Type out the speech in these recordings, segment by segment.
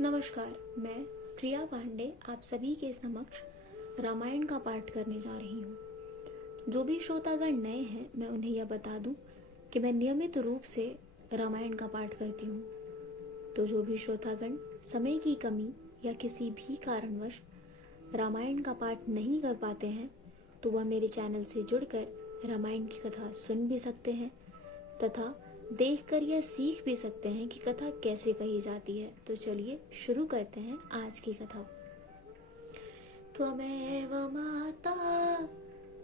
नमस्कार, मैं प्रिया पांडे आप सभी के समक्ष रामायण का पाठ करने जा रही हूँ। जो भी श्रोतागण नए हैं, मैं उन्हें यह बता दूँ कि मैं नियमित रूप से रामायण का पाठ करती हूँ। तो जो भी श्रोतागण समय की कमी या किसी भी कारणवश रामायण का पाठ नहीं कर पाते हैं, तो वह मेरे चैनल से जुड़कर रामायण की कथा सुन भी सकते हैं तथा देखकर यह सीख भी सकते हैं कि कथा कैसे कही जाती है। तो चलिए शुरू करते हैं आज की कथा। त्वमेव माता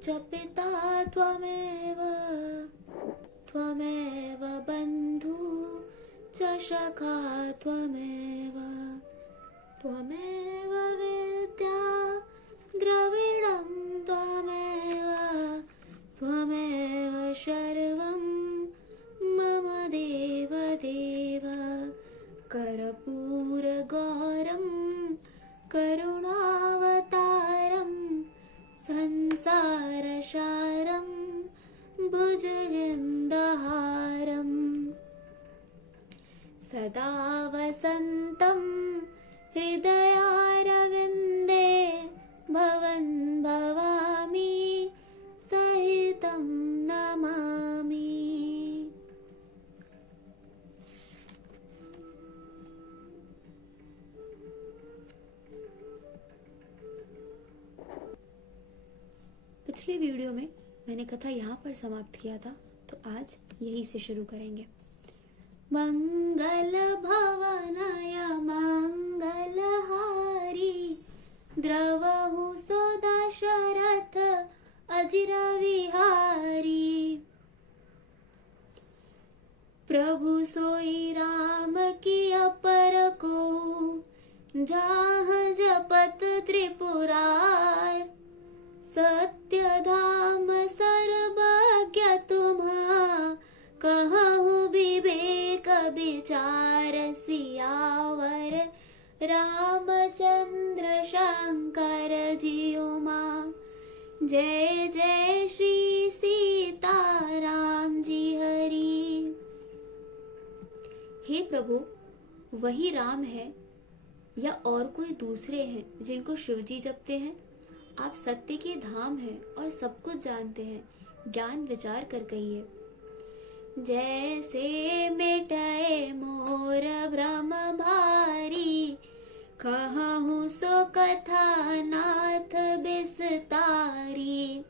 च पिता त्वमेव त्वमेव बन्धु च सखा त्वमेव त्वमेव विद्या द्रविणं त्वमेव त्वमेव सर्वं मम देव देव कर्पूरगौरं करुणावतारं संसारसारं भुजगेन्दुहारं सदा वसन्तं हृदयारविन्दे भवन् भवामि सहितं नमामि। पिछली वीडियो में मैंने कथा यहाँ पर समाप्त किया था, तो आज यही से शुरू करेंगे। मंगल भवनय मंगलहारी द्रवहु सो दशरथ अजिर विहारी। प्रभु सोई राम की अपर को जाह जपत त्रिपुरार। सत्य धाम सर्वज्ञ तुम्हा कहु विवेक विचार। सियावर रामचंद्र शंकर जियो मां। जय जय श्री सीताराम जी हरि। हे प्रभु, वही राम है या और कोई दूसरे हैं जिनको शिवजी जपते हैं? आप सत्य के धाम हैं और सब कुछ जानते हैं, ज्ञान विचार कर कहिए। जैसे मिटाए मोर भ्रम भारी कहूँ सो कथा नाथ बिस्तारी।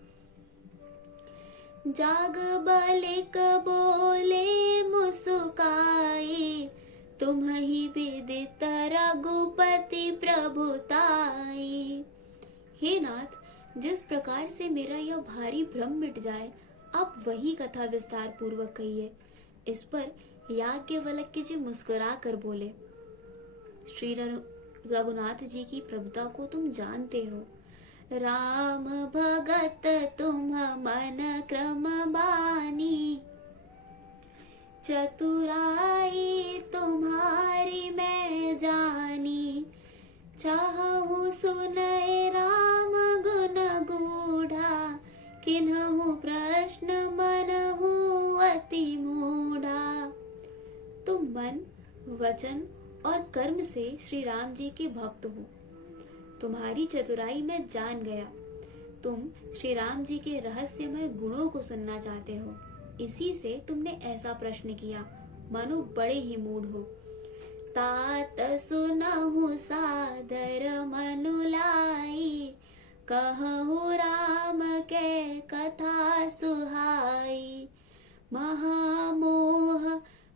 जाग बालिक बोले मुस्काई तुम ही विदित रघुपति प्रभुताई। हे नाथ, जिस प्रकार से मेरा यह भारी भ्रम मिट जाए, आप वही कथा विस्तार पूर्वक कहिए। इस पर याज्ञवल्क्य जी मुस्कुरा कर बोले, श्री रघुनाथ जी की प्रभुता को तुम जानते हो। राम भगत तुम मन क्रम बानी। चतुराई तुम्हारी मैं जानी। चाहूँ सुनय राम गुण गूढ़ा। किन्हु प्रश्न मनहु अति मूढ़ा। तुम मन, वचन और कर्म से श्री राम जी के भक्त हो। तुम्हारी चतुराई में जान गया। तुम श्री राम जी के रहस्यमय गुणों को सुनना चाहते हो, इसी से तुमने ऐसा प्रश्न किया, मानो बड़े ही मूढ़ हो। तात सुनहु सादर मनुलाई। कहु राम के कथा सुहाई। महामोह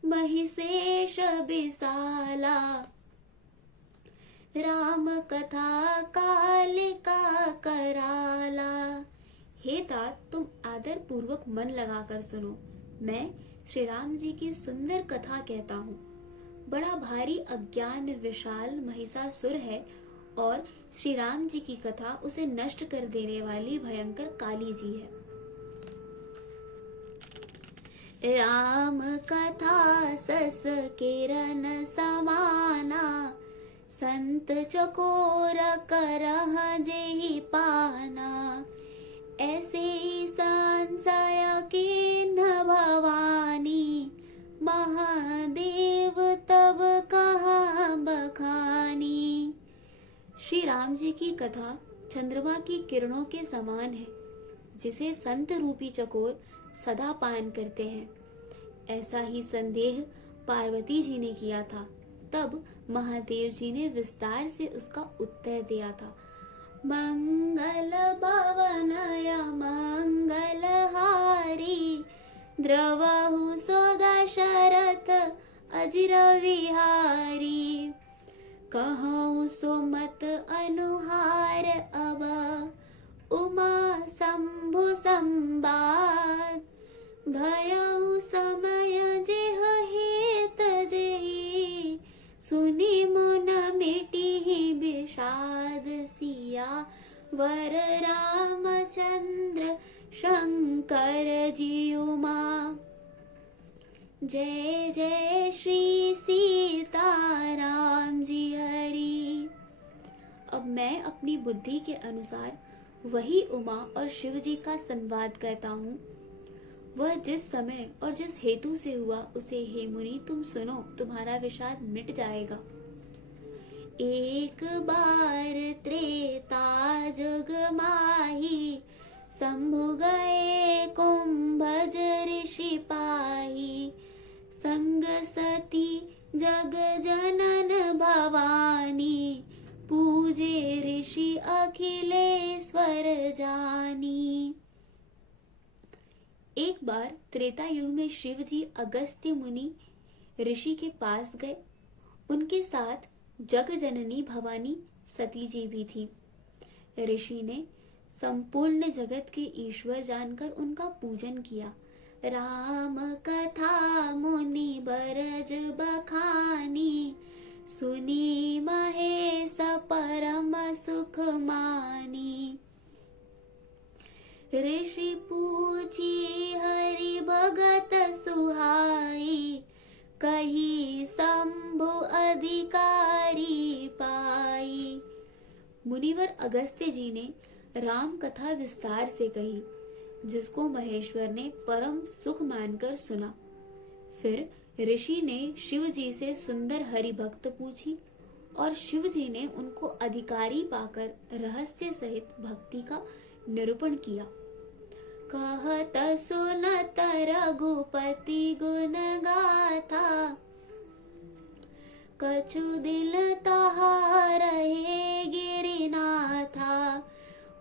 महिषेष विशाला। राम कथा कालिका कराला। हे तात, तुम आदर पूर्वक मन लगाकर सुनो। मैं श्री राम जी की सुंदर कथा कहता हूँ। बड़ा भारी अज्ञान विशाल महिषासुर है और श्री राम जी की कथा उसे नष्ट कर देने वाली भयंकर काली जी है। राम कथा सस किरण समाना। संत चकोर करह जेहि पाना। ऐसे ही संशय किन्ह भवानी। महादेव तब कहा बखानी। श्री राम जी की कथा चंद्रमा की किरणों के समान है, जिसे संत रूपी चकोर सदा पान करते हैं। ऐसा ही संदेह पार्वती जी ने किया था। तब महादेव जी ने विस्तार से उसका उत्तर दिया था। मंगल भवनय मंगलहारी, द्रवहु सो दशरथ अजिर विहारी। कहूँ सो मत अनुहार अब, उमा शंभु संवाद। भयउ समय जेह हेत जेहि, सुनि मुन मिटिहि विषाद। सिया वर रामचंद्र शंकर जी उमा। जय जय श्री सीताराम जी हरि। अब मैं अपनी बुद्धि के अनुसार वही उमा और शिव जी का संवाद करता हूँ। वह जिस समय और जिस हेतु से हुआ उसे हे मुनि तुम सुनो, तुम्हारा विषाद मिट जाएगा। एक बार त्रेता जुग माही, शंभु गए कुंभज ऋषि पाही। संग सती जग जनन भवानी, पूजे ऋषि अखिलेश्वर जानी। एक बार त्रेता युग में शिव जी अगस्त्य मुनि ऋषि के पास गए। उनके साथ जग जननी भवानी सती जी भी थी। ऋषि ने संपूर्ण जगत के ईश्वर जानकर उनका पूजन किया। राम कथा मुनि बरज बखानी, सुनी महेश परम सुख मानी। ऋषि पूछी हरि भगत सुहाई, कही शंभु अधिकारी पाई। मुनिवर अगस्त्य जी ने राम कथा विस्तार से कही, जिसको महेश्वर ने परम सुख मानकर सुना। फिर ऋषि ने शिव जी से सुंदर हरि भक्त पूछी और शिव जी ने उनको अधिकारी पाकर रहस्य सहित भक्ति का निरूपण किया। कहत सुनत रघुपति गुण गाथा, कछु दिल तहा रहे गिरिनाथा।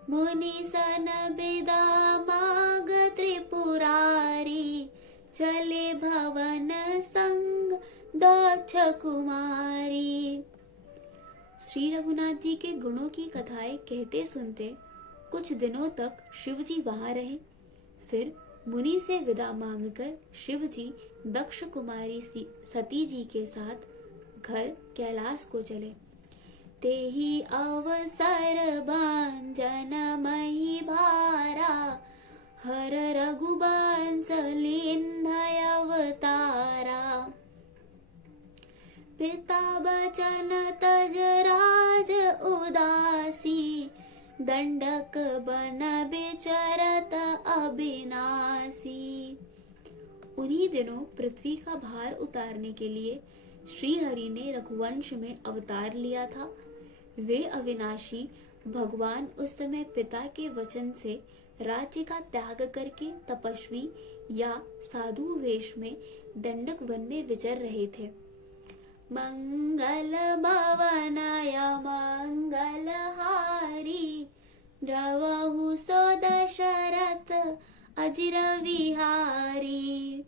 मुनि सन बिदा माग त्रिपुरारी, चले भवन संग दक्ष कुमारी। श्री रघुनाथ जी के गुणों की कथाएं कहते सुनते कुछ दिनों तक शिव जी वहां रहे। फिर मुनि से विदा मांगकर शिव जी दक्ष कुमारी सती जी के साथ घर कैलाश को चले। तेहि अवसर भांजन मही भारा, हर रघुवंश लीन्ह अवतारा। पिता बचन तज राज उदासी, दंडक बन विचरत अविनाशी। उन्हीं दिनों पृथ्वी का भार उतारने के लिए श्री हरि ने रघुवंश में अवतार लिया था। वे अविनाशी भगवान उस समय पिता के वचन से राज्य का त्याग करके तपस्वी या साधु वेश में दंडक वन में विचर रहे थे। मंगल भवनाय मंगलहारी, द्रवहु सो दशरथ अजिर विहारी।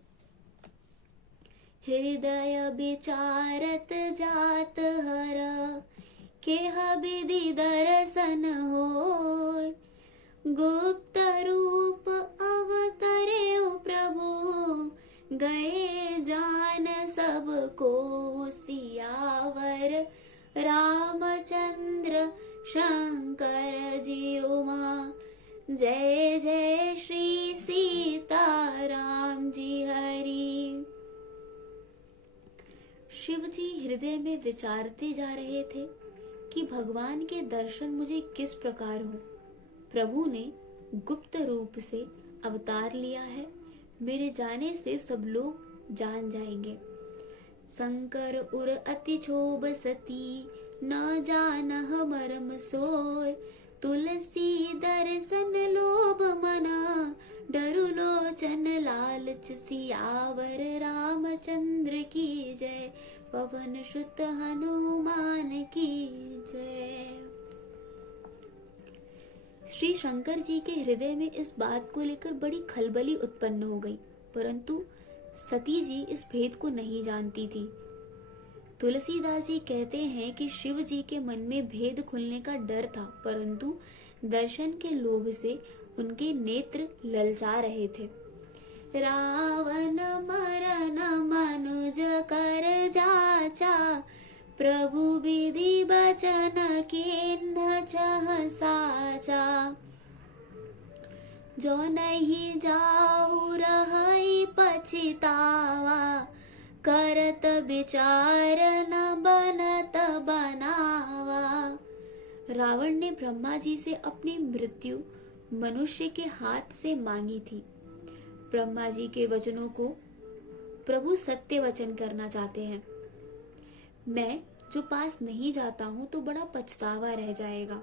हृदय विचारत जात हर, केह विधि दर्शन होय। गुप्त रूप अवतरे प्रभु, गए जान सब को सियावर। रामचंद्र शंकर जी उमा। जय जय श्री सीताराम जी हरि। शिव जी हृदय में विचारते जा रहे थे कि भगवान के दर्शन मुझे किस प्रकार हो। प्रभु ने गुप्त रूप से अवतार लिया है, मेरे जाने से सब लोग जान जाएंगे। शंकर उर अति क्षोभ सती, न जानह मर्म सोय। तुलसी दर्शन लोभ मना, डरु लोचन लालच सियावर। रामचंद्र की जय, पवन सुत हनुमान की जय। श्री शंकर जी के हृदय में इस बात को लेकर बड़ी खलबली उत्पन्न हो गई, परंतु सती जी इस भेद को नहीं जानती थी। तुलसीदास जी कहते हैं कि शिव जी के मन में भेद खुलने का डर था, परंतु दर्शन के लोभ से उनके नेत्र ललचा रहे थे। रावण मरन मनुज कर जाचा, प्रभु विधि बचन कीन्ह चह साचा। जो नहीं जाऊ रहई पछितावा, करत विचार न बनत बनावा। रावण ने ब्रह्मा जी से अपनी मृत्यु मनुष्य के हाथ से मांगी थी। ब्रह्मा जी के वचनों को प्रभु सत्य वचन करना चाहते हैं। मैं जो पास नहीं जाता हूँ तो बड़ा पछतावा रह जाएगा।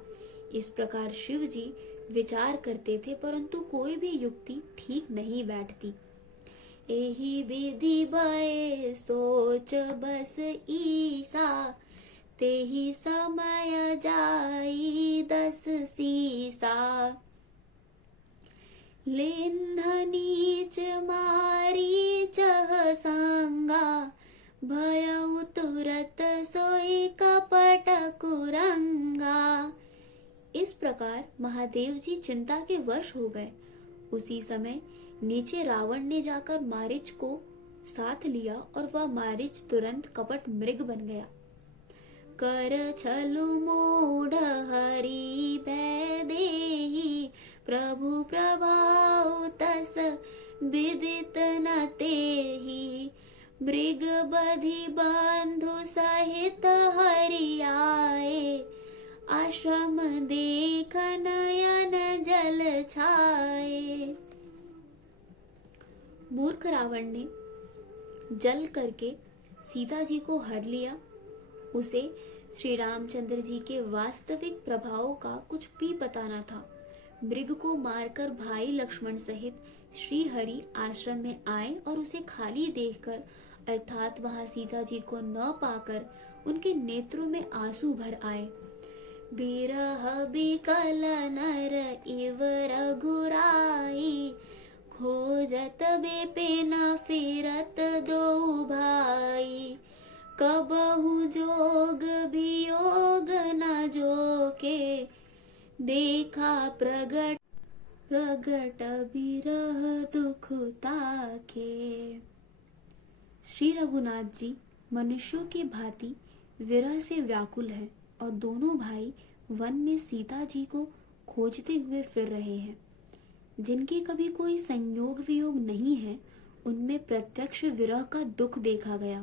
इस प्रकार शिव जी विचार करते थे, परंतु कोई भी युक्ति ठीक नहीं बैठती। एही विधि भय सोच बस ईसा, तेही समय जाई 10 सीसा। लेन्ह नीच मारी चह संगा, भयउ तुरत सोई कपट कुरंगा। इस प्रकार महादेव जी चिंता के वश हो गए। उसी समय नीचे रावण ने जाकर मारीच को साथ लिया और वह मारीच तुरंत कपट मृग बन गया। कर छलु मूढ़ हरि भय देहि, प्रभु प्रभाव तस विदित न तेहि। मृग बधि बंधु सहित हरि आए, आश्रम देख नयन जल छाए। मूर्ख रावण ने जल करके सीता जी को हर लिया। उसे श्री रामचंद्र जी के वास्तविक प्रभाव का कुछ भी पता न था। मृग को मारकर भाई लक्ष्मण सहित श्री हरि आश्रम में आए और उसे खाली देखकर, अर्थात वहां सीता जी को न पाकर उनके नेत्रों में आंसू भर आए। बिरह बिकल नर इव रघुराई, खोजत बेपेन फिरत दो भाई। कबहु जोग वियोग न जोके, देखा प्रगट प्रगट बिरह दुख ताके। श्री रघुनाथ जी मनुष्यों की भांति विरह से व्याकुल हैं और दोनों भाई वन में सीता जी को खोजते हुए फिर रहे हैं। जिनके कभी कोई संयोग वियोग नहीं है, उनमें प्रत्यक्ष विरह का दुख देखा गया।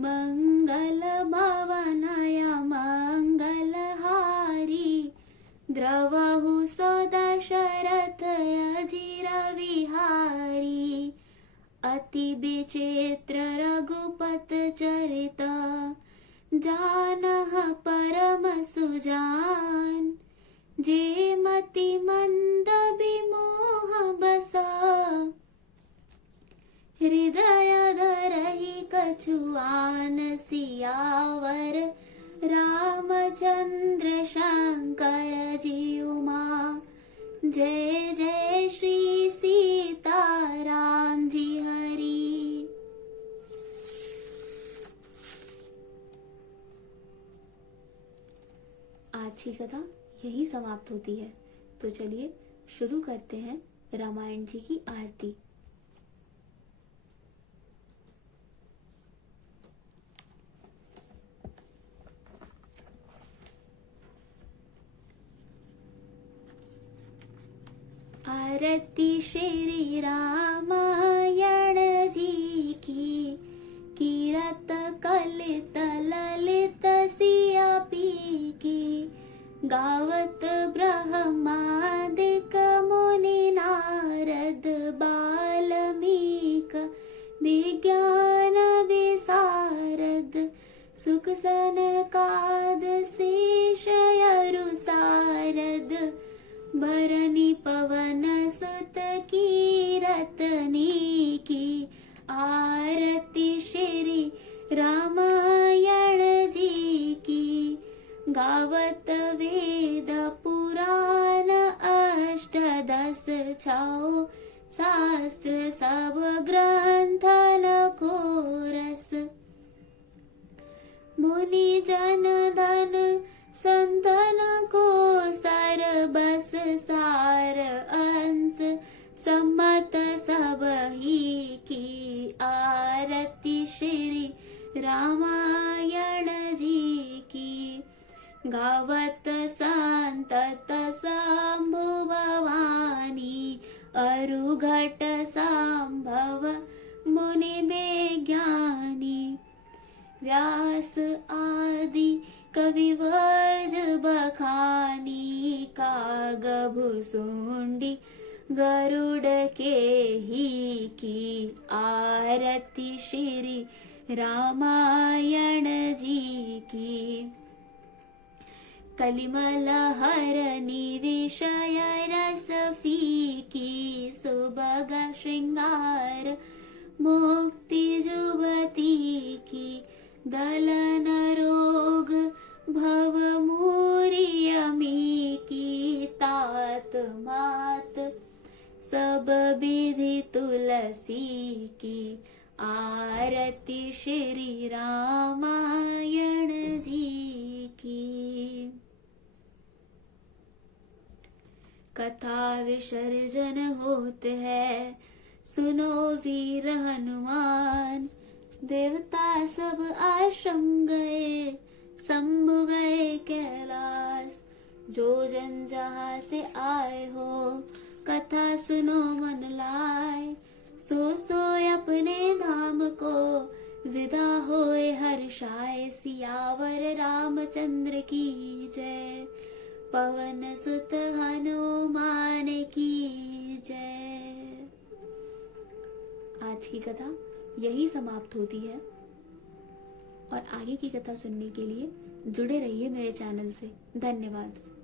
मंगल भवनाय मंगल हारी, द्रवहु सो दशरथ अजिर विहारी। अति विचित्र रघुपत चरिता, जानह परम सुजान। जे मति मंद विमोह बसा, हृदय धरहि कछुआन। सियावर रामचंद्र शंकर जी उमा, जय जय श्री सीता राम जी हरि। आज की कथा यही समाप्त होती है। तो चलिए शुरू करते हैं रामायण जी की आरती। आरती श्री रामायण जी की, कीरत कलित ललित सिया पी की। गावत ब्रह्मादिक मुनि नारद बाल्मीक, विज्ञान विशारद सुख सनकाद शेषयरु सारद भरनी पवन सुत की रतनी की आरती श्री रामायण जी की। गावत वेद पुराण अष्टदश छाओ शास्त्र सब ग्रंथन को रस। मुनि जन धन संतन को सर बस सार अंश सम्मत सब ही की आरती श्री रामायण जी की। गावत संतत शंभु भवानी अरुघट संभव मुनि विज्ञानी। व्यास आदि कविवर्ज बखानी काग भुसुंडी गरुड़ के ही की आरती श्री रामायण जी की। कलिमल हरनी विषय रस फीकी सुभग श्रृंगार मुक्ति जुबती की। दलन रोग भव मूरियमी की तात मात सब विधि तुलसी की आरती श्री रामायण जी की। कथा विसर्जन होत है सुनो वीर हनुमान। देवता सब आश्रम गए शंभु गए कैलाश। जो जन जहाँ से आए हो कथा सुनो मन लाए। सो अपने धाम को विदा होए हर्षाए। सियावर रामचंद्र की जय पवन सुत हनुमान की जय। आज की कथा यही समाप्त होती है और आगे की कथा सुनने के लिए जुड़े रहिए मेरे चैनल से। धन्यवाद।